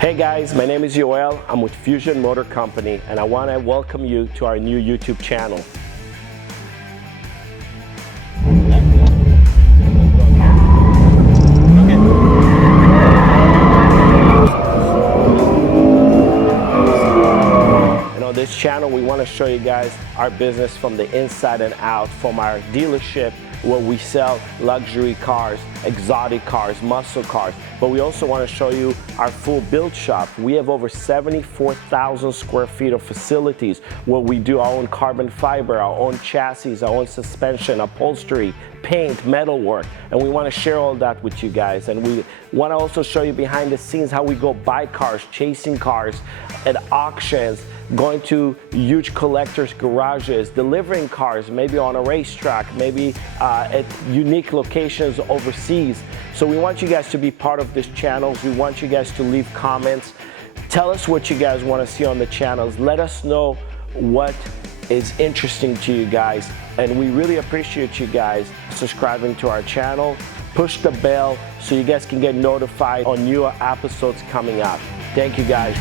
Hey guys, my name is Yoel. I'm with Fusion Motor Company and I want to welcome you to our new YouTube channel. And on this channel we want to show you guys our business from the inside and out, from our dealership where we sell luxury cars, exotic cars, muscle cars, but we also want to show you our full build shop. We have over 74,000 square feet of facilities where we do our own carbon fiber, our own chassis, our own suspension, upholstery, paint, metal work, and we want to share all that with you guys. And we want to also show you behind the scenes how we go buy cars, chasing cars at auctions, going to huge collectors' garages, delivering cars, maybe on a racetrack, maybe at unique locations overseas. So we want you guys to be part of this channel. We want you guys to leave comments. Tell us what you guys want to see on the channels. Let us know what is interesting to you guys. And we really appreciate you guys subscribing to our channel. Push the bell so you guys can get notified on newer episodes coming up. Thank you guys.